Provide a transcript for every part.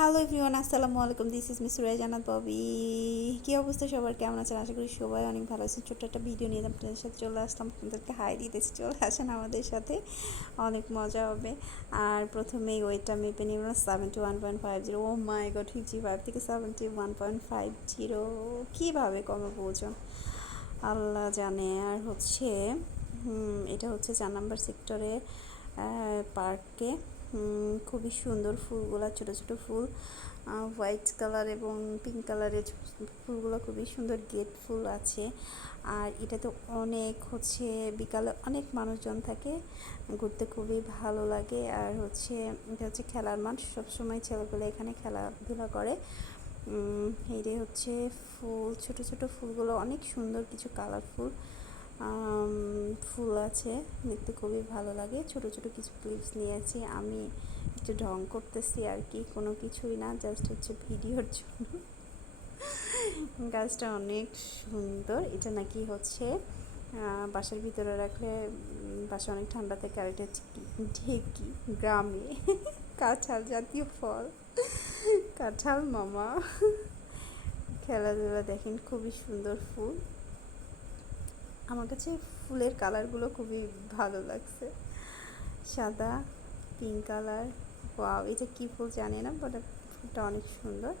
Hello everyone, আসসালামু আলাইকুম। This is miss জান্নাত ববি। কী অবস্থা সবার, কেমন আছেন? আশা করি সবাই অনেক ভালো আছেন। ছোট্ট একটা ভিডিও নিয়ে আপনাদের সাথে চলে আসলাম, আপনাদেরকে হাই দিতেছি। চলে আসেন আমাদের সাথে, অনেক মজা হবে। আর প্রথমেই ওয়েটটা মেপে নিলাম 71.50। ও মাই গড, 55 থেকে 71.50 কীভাবে কমাবো ওজন আল্লাহ জানে। আর হচ্ছে এটা হচ্ছে 4 নম্বর সেক্টরে পার্কে। খুবই সুন্দর ফুলগুলা, ছোট ছোট ফুল, হোয়াইট কালার এবং পিঙ্ক কালারের ফুলগুলো খুবই সুন্দর, গেট ফুল আছে। আর এটাতে অনেক হচ্ছে বিকালে অনেক মানুষজন থাকে, ঘুরতে খুবই ভালো লাগে। আর হচ্ছে এটা হচ্ছে খেলার মাঠ, সবসময় ছেলেগুলো এখানে খেলাধুলা করে। এই হচ্ছে ফুল, ছোট ছোট ফুলগুলো অনেক সুন্দর, কিছু কালারফুল ফুল আছে, দেখতে খুবই ভালো লাগে। ছোট ছোট কিছু ক্লিপস নিয়েছি, আমি একটু ঢং করতেছি আর কি, কোনো কিছুই না, জাস্ট হচ্ছে ভিডিওর জন্য। গাছটা অনেক সুন্দর। এটা নাকি হচ্ছে বাসার ভিতরে রাখলে বাসা অনেক ঠান্ডা থাকে। আর এটা হচ্ছে ঢেকি, গ্রামে কাঁঠাল জাতীয় ফল, কাঁঠাল মামা। খেলাধুলা দেখেন, খুবই সুন্দর ফুল। আমার কাছে ফুলের কালারগুলো খুবই ভালো লাগছে, সাদা, পিঙ্ক কালার। ওয়াও, এটা কী ফুল জানি না, বাট ফুলটা অনেক সুন্দর।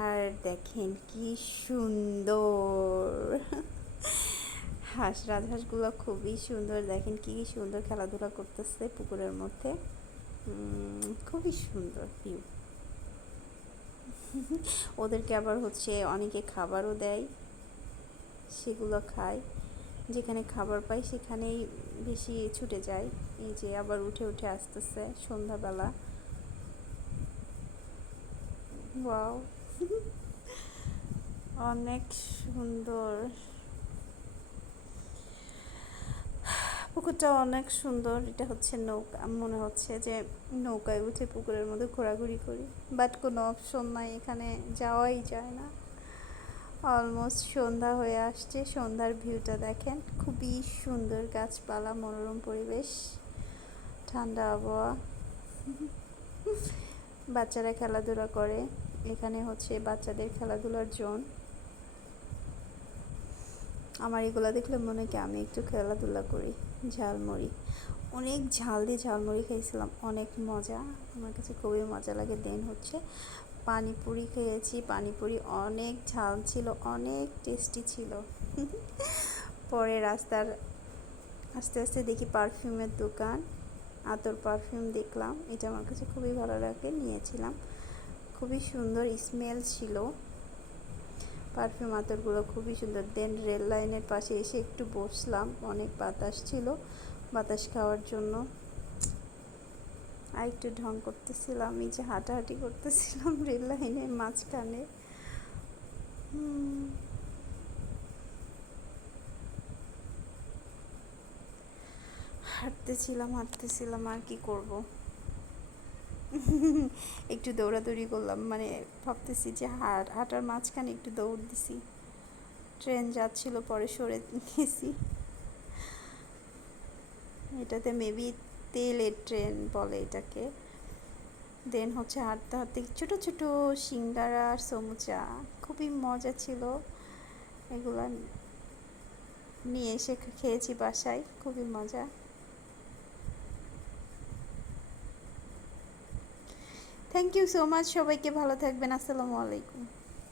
আর দেখেন কি সুন্দর রাজহাঁসগুলো খুবই সুন্দর, দেখেন কি সুন্দর খেলাধুলা করতেছে পুকুরের মধ্যে। খুবই সুন্দর ভিউ। ওদেরকে আবার হচ্ছে অনেকে খাবারও দেয়, সেগুলো খায়। যেখানে খাবার পাই সেখানেই বেশি ছুটে যায়। এই যে আবার উঠে উঠে আসতেছে সন্ধ্যাবেলা। ওয়াও, অনেক সুন্দর, পুকুরটা অনেক সুন্দর। এটা হচ্ছে নৌকা, মনে হচ্ছে যে নৌকায় উঠে পুকুরের মধ্যে ঘোরাঘুরি করি, বাট কোনো অপশন নাই, এখানে যাওয়াই যায় না। অলমোস্ট সন্ধ্যা হয়ে আসছে, সন্ধ্যার ভিউটা দেখেন, খুবই সুন্দর, গাছপালা, মনোরম পরিবেশ, ঠান্ডা আবহাওয়া। বাচ্চারা খেলাধুলা করে, এখানে হচ্ছে বাচ্চাদের খেলাধুলার জোন। আমার এগুলো দেখলে মনে হয় কি আমি একটু খেলাধুলা করি। ঝালমুড়ি, অনেক ঝাল দিয়ে ঝালমুড়ি খেয়েছিলাম, অনেক মজা, আমার কাছে খুবই মজা লাগে। দেন হচ্ছে পানিপুরি খেয়েছি, পানিপুরি অনেক ঝাল ছিল, অনেক টেস্টি ছিল। পরে রাস্তার আস্তে আস্তে দেখি পারফিউমের দোকান, আতর পারফিউম দেখলাম, এটা আমার কাছে খুবই ভালো লাগে, নিয়েছিলাম। খুবই সুন্দর স্মেল ছিল, পারফিউম আতরগুলো খুবই সুন্দর। দেন রেল লাইনের পাশে এসে একটু বসলাম, অনেক বাতাস ছিল, বাতাস খাওয়ার জন্য। আর একটু ঢং করতেছিলাম, এই যে হাঁটাহাঁটি করতেছিলাম রেল লাইনের মাঝখানে। হাঁটতেছিলাম আর কি করব। একটু দৌড়াদৌড়ি করলাম, মানে ভাবতেছি যে হাঁটার মাঝখানে একটু দৌড় দিছি। ট্রেন যাচ্ছিল, পরে সরে গেছি। এটাতে মেবি তেলের ট্রেন বলে এটাকে। দেন হচ্ছে হাঁটতে হাঁটতে ছোটো ছোটো সিঙ্গারা আর সমুচা, খুবই মজা ছিল। এগুলো নিয়ে এসে খেয়েছি বাসায়, খুবই মজা। থ্যাংক ইউ সো মাচ, সবাইকে ভালো থাকবেন। আসসালামু আলাইকুম।